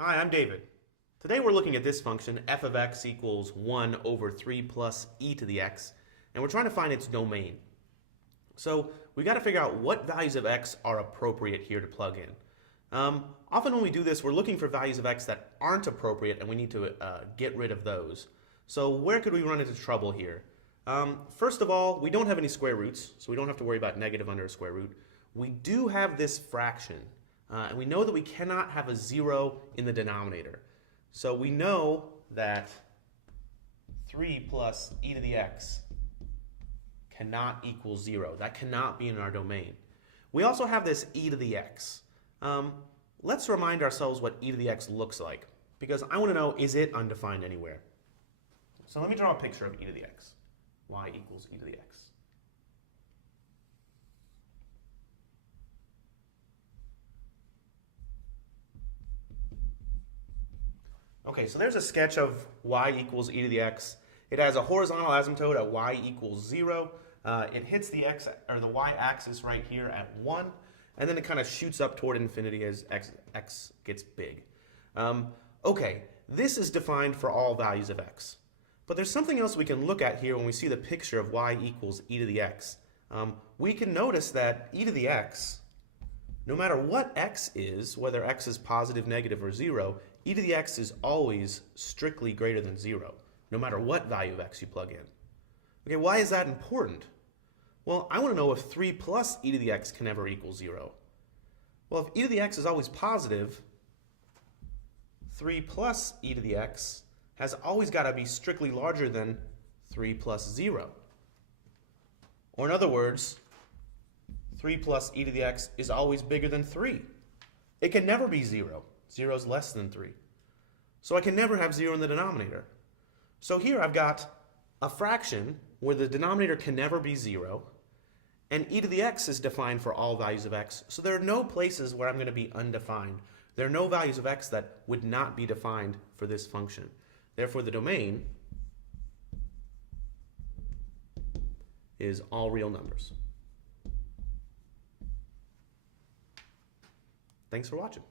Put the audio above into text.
Hi, I'm David. Today we're looking at this function, f of x equals 1 over 3 plus e to the x, and we're trying to find its domain. So we got to figure out what values of x are appropriate here to plug in. Often when we do this, we're looking for values of x that aren't appropriate, and we need to get rid of those. So where could we run into trouble here? First of all, we don't have any square roots, so we don't have to worry about negative under a square root. We do have this fraction. And we know that we cannot have a 0 in the denominator. So we know that 3 plus e to the x cannot equal 0. That cannot be in our domain. We also have this e to the x. Let's remind ourselves what e to the x looks like, because I want to know, is it undefined anywhere? So let me draw a picture of e to the x. Y equals e to the x. Okay, so there's a sketch of y equals e to the x. It has a horizontal asymptote at y equals 0. It hits the x or the y-axis right here at 1, and then it kind of shoots up toward infinity as x gets big. Okay, this is defined for all values of x. But there's something else we can look at here when we see the picture of y equals e to the x. We can notice that e to the x, no matter what x is, whether x is positive, negative, or 0, e to the x is always strictly greater than 0, no matter what value of x you plug in. Okay, why is that important? Well, I want to know if 3 plus e to the x can ever equal 0. Well, if e to the x is always positive, 3 plus e to the x has always got to be strictly larger than 3 plus 0. Or in other words, 3 plus e to the x is always bigger than 3. It can never be 0. 0 is less than 3. So I can never have 0 in the denominator. So here I've got a fraction where the denominator can never be 0, and e to the x is defined for all values of x. So there are no places where I'm going to be undefined. There are no values of x that would not be defined for this function. Therefore, the domain is all real numbers. Thanks for watching.